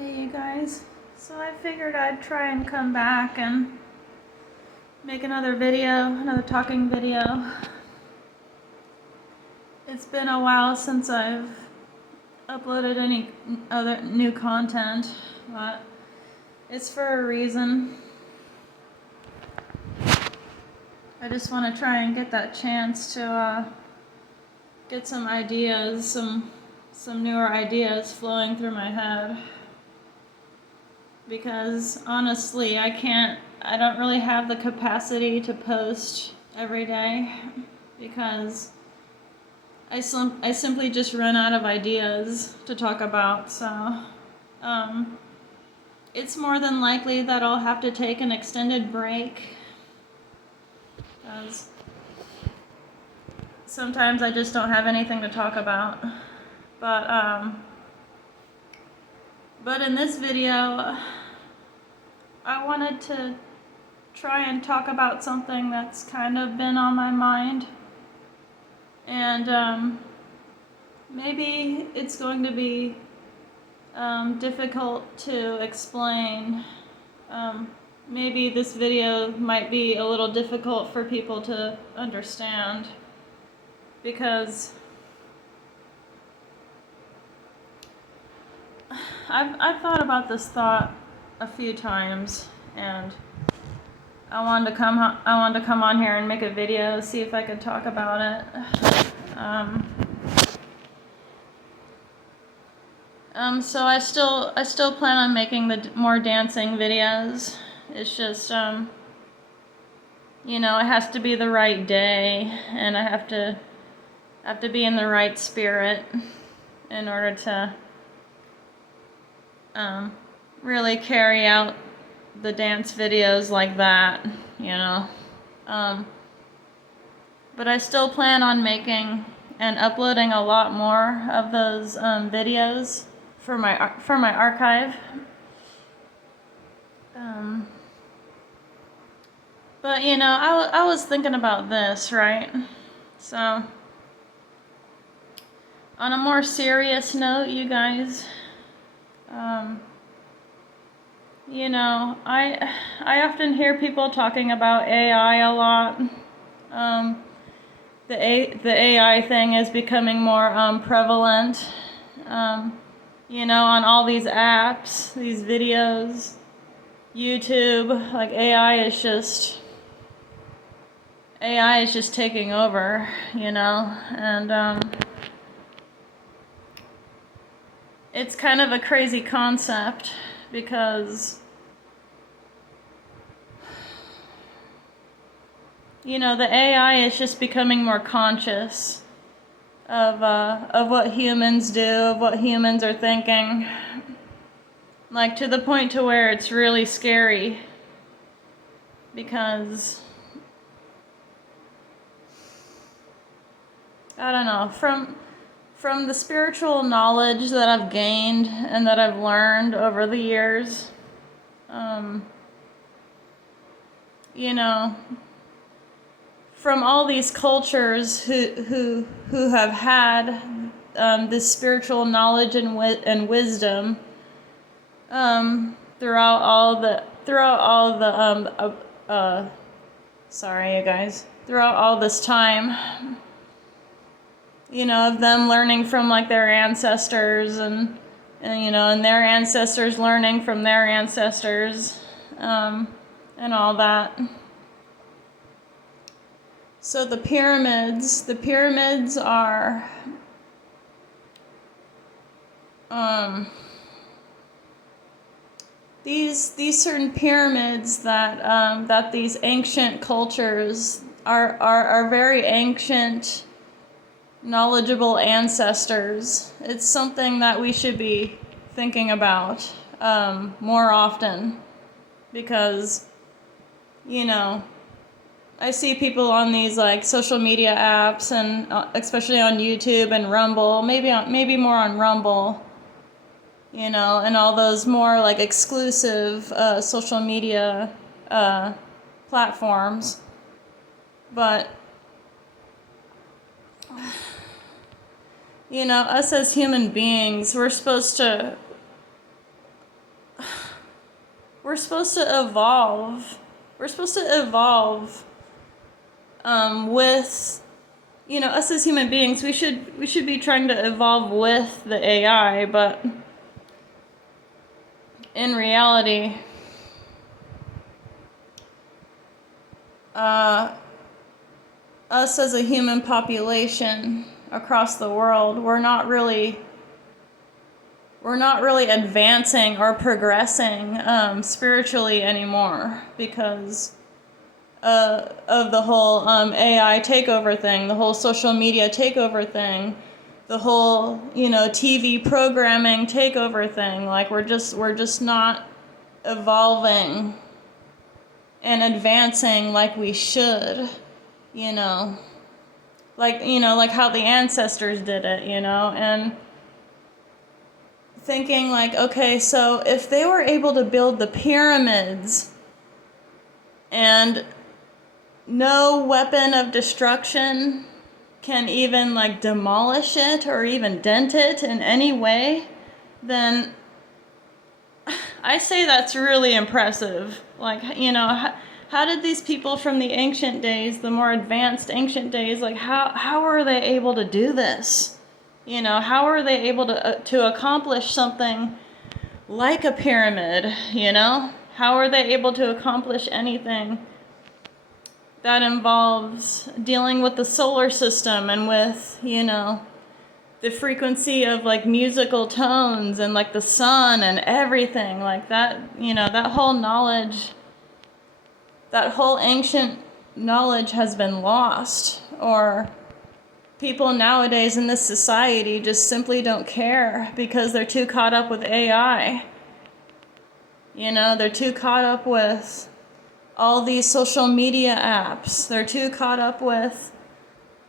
Hey you guys, so I figured I'd try and come back and make another talking video. It's been a while since I've uploaded any other new content, but it's for a reason. I just want to try and get that chance to get some ideas, some newer ideas flowing through my head. Because honestly, I don't really have the capacity to post every day because I simply just run out of ideas to talk about. So it's more than likely that I'll have to take an extended break because sometimes I just don't have anything to talk about. But in this video, I wanted to try and talk about something that's kind of been on my mind. And maybe it's going to be difficult to explain. Maybe this video might be a little difficult for people to understand because I've thought about this thought a few times, and I wanted to come on here and make a video, see if I could talk about it. So I still plan on making the more dancing videos. It's just it has to be the right day, and I have to be in the right spirit in order to really carry out the dance videos like that, But I still plan on making and uploading a lot more of those videos for my archive. But I was thinking about this, right? So on a more serious note, you guys, I often hear people talking about AI a lot. The AI thing is becoming more prevalent. On all these apps, these videos, YouTube, like AI is just taking over, and it's kind of a crazy concept because the AI is just becoming more conscious of what humans do, of what humans are thinking, like to the point to where it's really scary because I don't know, from the spiritual knowledge that I've gained and that I've learned over the years, from all these cultures who have had this spiritual knowledge and wisdom throughout all this time, of them learning from like their ancestors and their ancestors learning from their ancestors, and all that. So the pyramids are these certain pyramids that these ancient cultures are very ancient, knowledgeable ancestors. It's something that we should be thinking about more often because I see people on these like social media apps and especially on YouTube and Rumble, maybe more on Rumble, and all those more like exclusive social media platforms. But us as human beings, we're supposed to we're supposed to evolve. We're supposed to evolve with, us as human beings. We should be trying to evolve with the AI, but in reality, us as a human population across the world, we're not really advancing or progressing spiritually anymore because of the whole AI takeover thing, the whole social media takeover thing, the whole TV programming takeover thing. Like we're just not evolving and advancing like we should, like how the ancestors did it, and thinking like, okay, so if they were able to build the pyramids and no weapon of destruction can even like demolish it or even dent it in any way, then I say that's really impressive. Like, how did these people from the ancient days, the more advanced ancient days, like how are they able to do this? How are they able to accomplish something like a pyramid, How are they able to accomplish anything that involves dealing with the solar system and with, the frequency of like musical tones and like the sun and everything like that, that whole knowledge, that whole ancient knowledge has been lost, or people nowadays in this society just simply don't care because they're too caught up with AI. They're too caught up with all these social media apps. They're too caught up with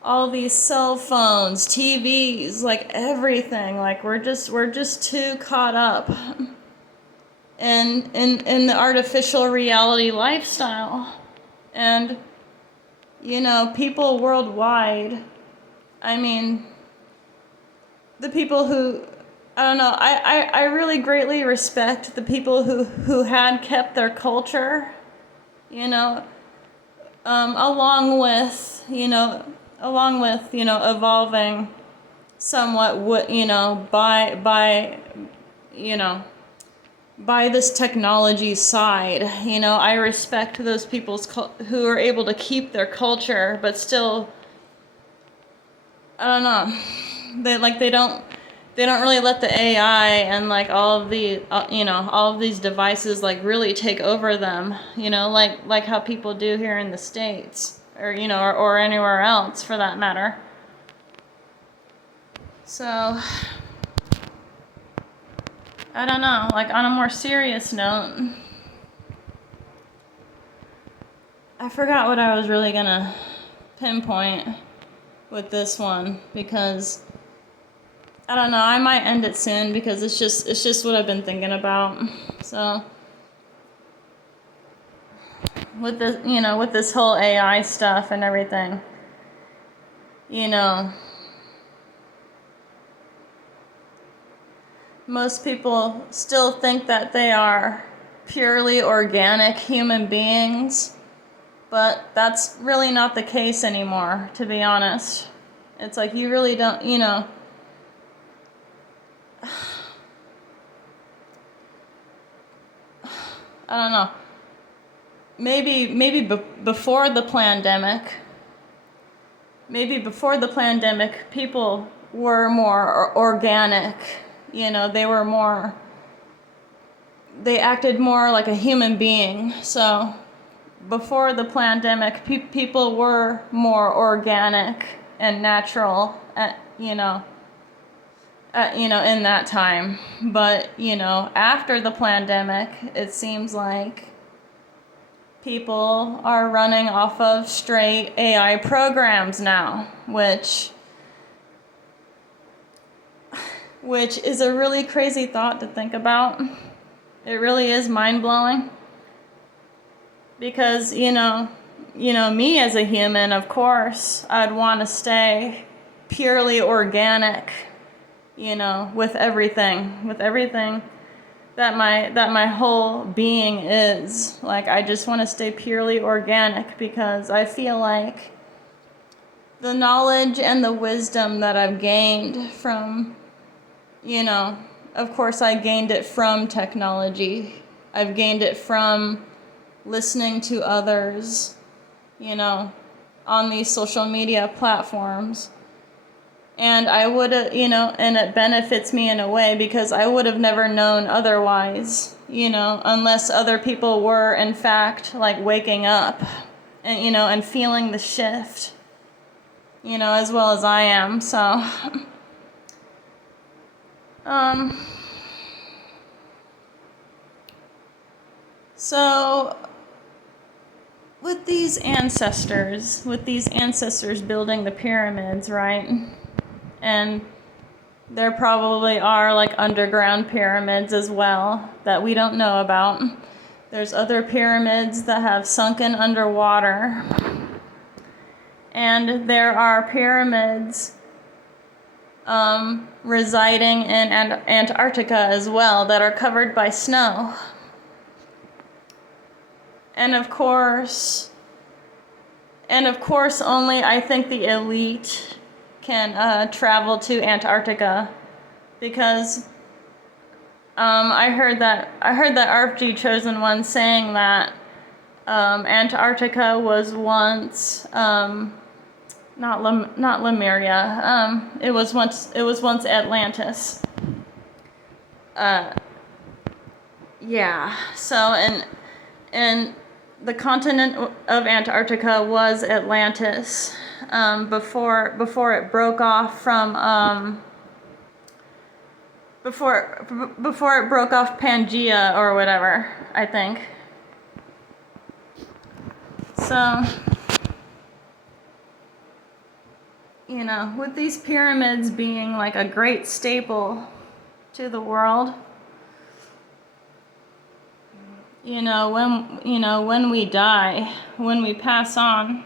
all these cell phones, TVs, like everything. Like we're just too caught up in the artificial reality lifestyle. And people worldwide, I mean, the people who, I don't know, I really greatly respect the people who had kept their culture, along with evolving somewhat, by this technology side. I respect those people who are able to keep their culture, but still, I don't know, they don't really let the AI and like all of the all of these devices like really take over them, like how people do here in the States, or or anywhere else for that matter. So I don't know, like on a more serious note, I forgot what I was really gonna pinpoint with this one, because I don't know, I might end it soon because it's just what I've been thinking about. So with this whole AI stuff and everything, most people still think that they are purely organic human beings, but that's really not the case anymore, to be honest. It's like you really don't, I don't know. Maybe before the pandemic, people were more organic. They acted more like a human being. So before the pandemic, people were more organic and natural, in that time. But, after the pandemic, it seems like people are running off of straight AI programs now, which is a really crazy thought to think about. It really is mind-blowing. Because, me as a human, of course, I'd want to stay purely organic, with everything that my whole being is. Like, I just want to stay purely organic because I feel like the knowledge and the wisdom that I've gained from, of course I gained it from technology. I've gained it from listening to others, on these social media platforms. And I would have, and it benefits me in a way because I would have never known otherwise, unless other people were in fact like waking up and, and feeling the shift, as well as I am. So, so with these ancestors building the pyramids, right? And there probably are like underground pyramids as well that we don't know about. There's other pyramids that have sunken underwater. And there are pyramids residing in Antarctica as well that are covered by snow. And of course, only I think the elite can travel to Antarctica, because I heard that RFG Chosen One saying that Antarctica was once not Lemuria. It was once Atlantis. Yeah. So and the continent of Antarctica was Atlantis before it broke off from before it broke off Pangea or whatever, I think. So, with these pyramids being like a great staple to the world, when we die, when we pass on,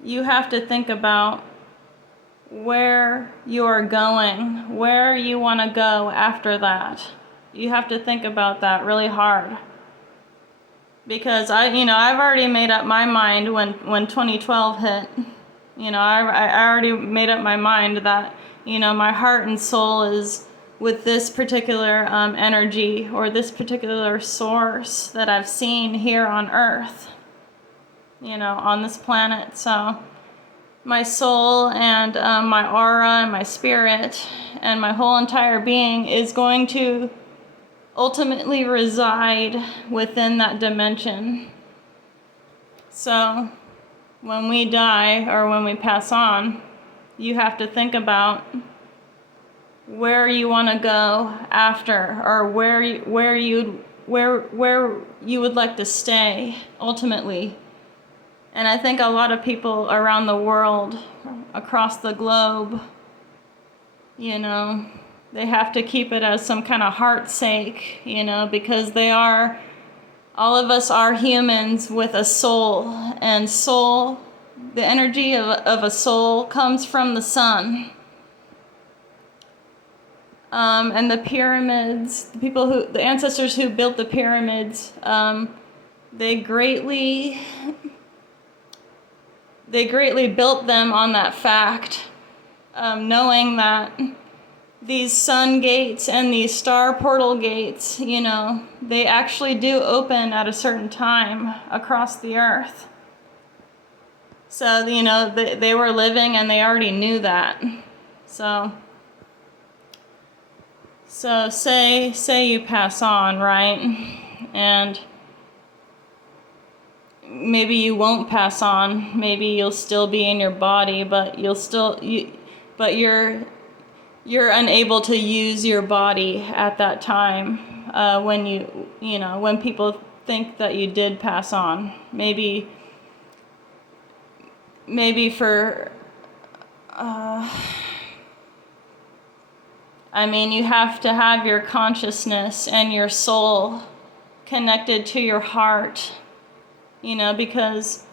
you have to think about where you're going, where you want to go after that. You have to think about that really hard. Because I've already made up my mind when 2012 hit. I already made up my mind that, my heart and soul is with this particular energy or this particular source that I've seen here on Earth, on this planet. So my soul and my aura and my spirit and my whole entire being is going to ultimately reside within that dimension. So when we die or when we pass on, you have to think about where you want to go after, or where you would like to stay ultimately. And I think a lot of people around the world, across the globe, they have to keep it as some kind of heart sake, because all of us are humans with a soul, and soul, the energy of a soul comes from the sun. And the pyramids, the ancestors who built the pyramids, they greatly built them on that fact, knowing that these sun gates and these star portal gates, they actually do open at a certain time across the earth. So, they were living and they already knew that. So say you pass on, right? And maybe you won't pass on. Maybe you'll still be in your body, but you're unable to use your body at that time when people think that you did pass on. Maybe for you have to have your consciousness and your soul connected to your heart, because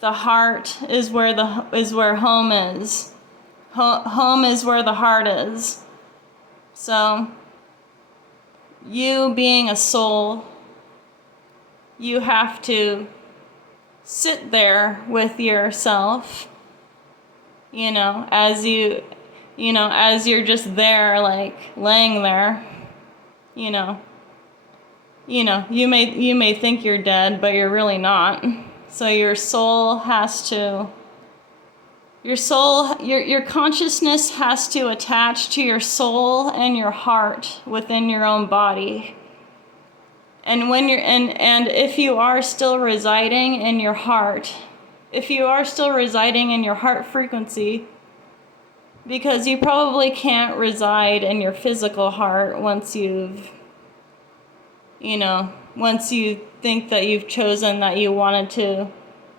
the heart is where home is. Home is where the heart is. So you being a soul, you have to sit there with yourself, as as you're just there, like laying there, you know, you may think you're dead, but you're really not. So your consciousness has to attach to your soul and your heart within your own body. And when and if you are still residing in your heart, if you are still residing in your heart frequency, because you probably can't reside in your physical heart once you think that you've chosen that you wanted to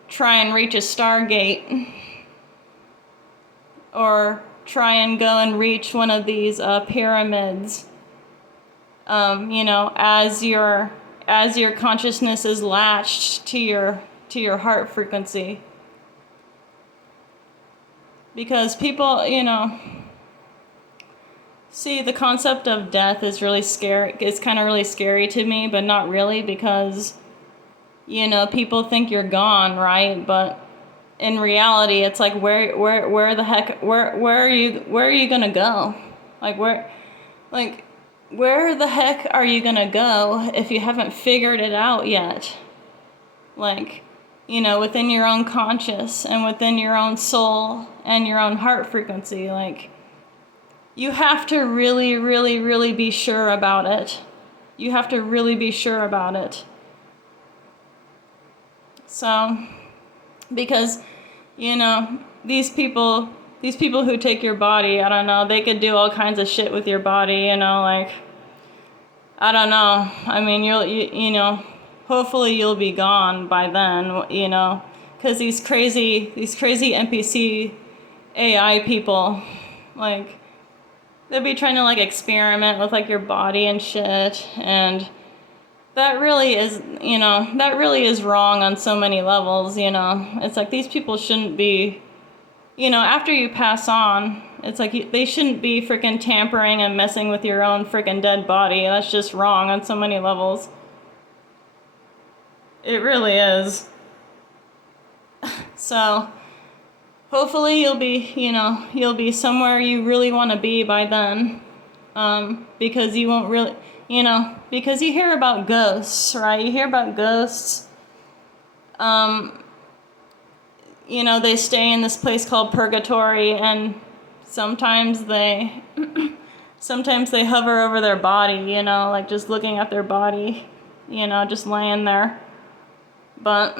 try and reach a Stargate, or try and go and reach one of these pyramids, as your consciousness is latched to your heart frequency. Because people, see, the concept of death is really scary. It's kind of really scary to me, but not really, because, people think you're gone, right? But in reality, it's like, where the heck, where are you gonna go? Where the heck are you gonna go if you haven't figured it out yet? Within your own conscious and within your own soul and your own heart frequency, you have to really, really, really be sure about it. You have to really be sure about it. So, because, these people who take your body, I don't know, they could do all kinds of shit with your body, I don't know. I mean, hopefully you'll be gone by then, because these crazy NPC AI people, they'll be trying to experiment with your body and shit, and that really is wrong on so many levels. It's like, these people shouldn't be, after you pass on, it's like they shouldn't be freaking tampering and messing with your own freaking dead body. That's just wrong on so many levels. It really is. So hopefully you'll be somewhere you really want to be by then, because you won't really, because you hear about ghosts, right? You hear about ghosts. They stay in this place called purgatory, and sometimes they hover over their body, just looking at their body, just laying there. But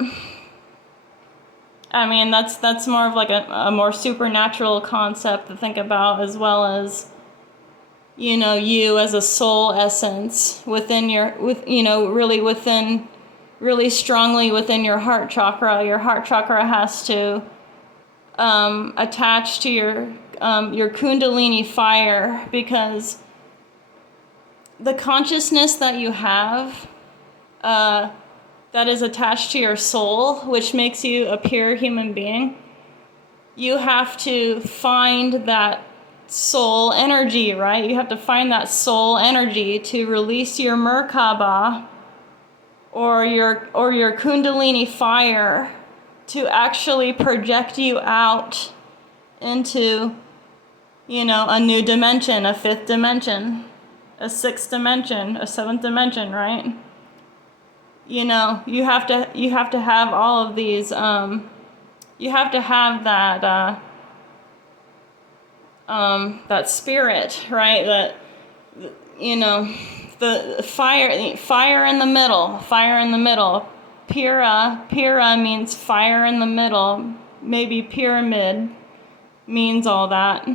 I mean, that's more of a more supernatural concept to think about, as well as, you as a soul essence within really strongly within your heart chakra. Your heart chakra has to attach to your Kundalini fire, because the consciousness that you have, that is attached to your soul, which makes you a pure human being, you have to find that soul energy, right? You have to find that soul energy to release your Merkaba, or your Kundalini fire, to actually project you out into, a new dimension, a fifth dimension, a sixth dimension, a seventh dimension, right? You have to have all of these, you have to have that spirit, right? That, the fire in the middle. Pira means fire in the middle. Maybe pyramid means all that.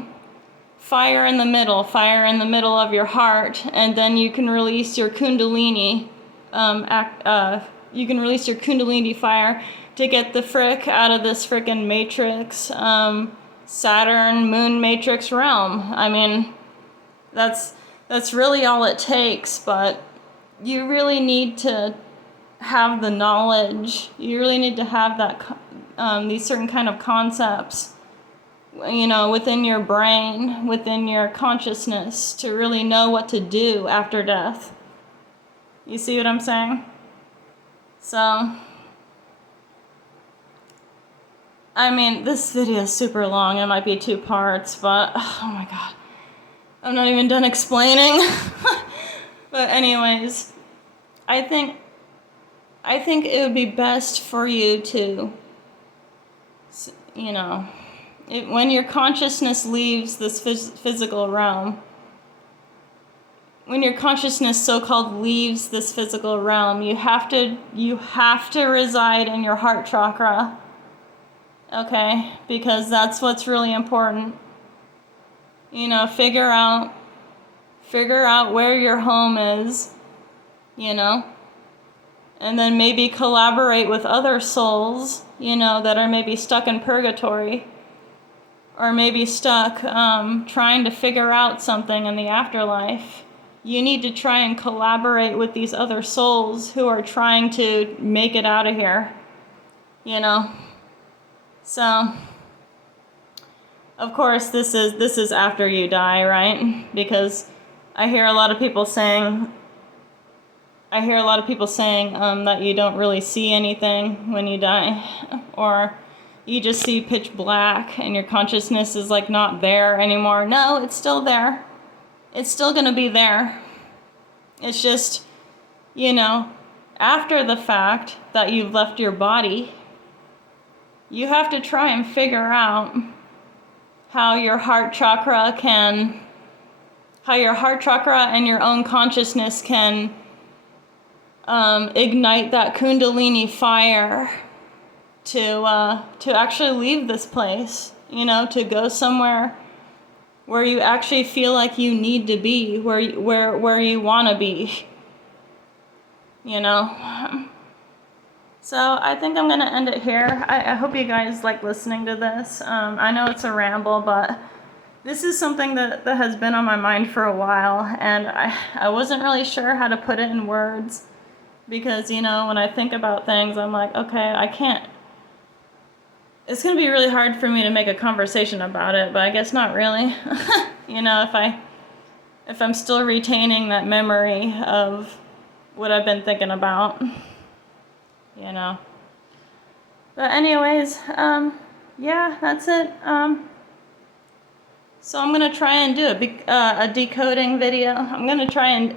Fire in the middle of your heart, and then you can release your Kundalini. You can release your Kundalini fire to get the frick out of this frickin' matrix, Saturn moon matrix realm. I mean, that's really all it takes, but you really need to have the knowledge. You really need to have that these certain kind of concepts, within your brain, within your consciousness, to really know what to do after death. You see what I'm saying? So, I mean, this video is super long. It might be 2 parts, but oh my god. I'm not even done explaining. But anyways, I think it would be best for you to, you know, when your consciousness leaves this physical realm, when your consciousness so-called leaves this physical realm, you have to reside in your heart chakra. Okay? Because that's what's really important. You know, figure out where your home is, you know? And then maybe collaborate with other souls, you know, that are maybe stuck in purgatory, or maybe stuck trying to figure out something in the afterlife. You need to try and collaborate with these other souls who are trying to make it out of here, you know. So, of course, this is after you die, right? Because I hear a lot of people saying that you don't really see anything when you die, or you just see pitch black and your consciousness is like not there anymore. No, it's still there. It's still gonna be there. It's just, you know, after the fact that you've left your body, you have to try and figure out how your heart chakra and your own consciousness can ignite that kundalini fire to actually leave this place, you know, to go somewhere where you actually feel like you need to be, where you want to be, you know. So I think I'm going to end it here. I hope you guys like listening to this. I know it's a ramble, but this is something that has been on my mind for a while, and I wasn't really sure how to put it in words, because, you know, when I think about things, I'm like, okay, I can't. It's going to be really hard for me to make a conversation about it, but I guess not really. You know, if I'm still retaining that memory of what I've been thinking about, you know. But anyways, yeah, that's it. So I'm going to try and do a decoding video. I'm going to try and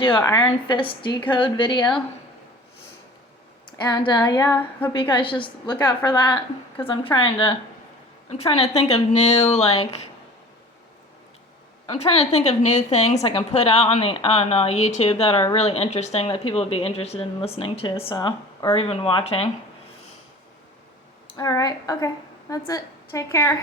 do an Iron Fist decode video. And yeah, hope you guys just look out for that, because I'm trying to think of new things I can put out on YouTube that are really interesting, that people would be interested in listening to, so, or even watching. All right, okay, that's it. Take care.